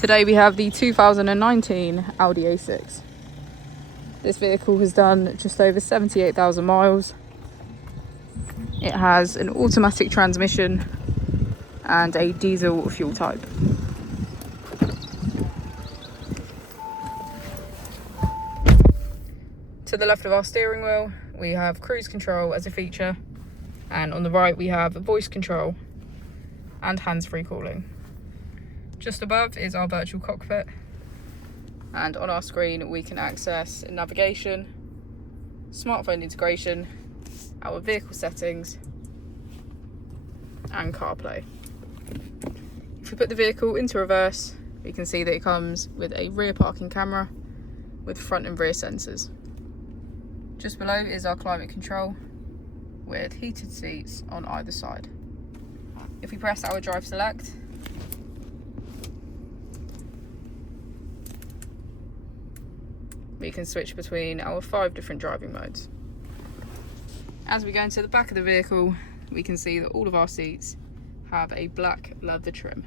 Today we have the 2019 Audi A6. This vehicle has done just over 78,000 miles. It has an automatic transmission and a diesel fuel type. To the left of our steering wheel, we have cruise control as a feature, and on the right we have voice control and hands-free calling. Just above is our virtual cockpit, and on our screen we can access navigation, smartphone integration, our vehicle settings and CarPlay. If we put the vehicle into reverse, we can see that it comes with a rear parking camera with front and rear sensors. Just below is our climate control with heated seats on either side. If we press our drive select, we can switch between our 5 different driving modes. As we go into the back of the vehicle, we can see that all of our seats have a black leather trim.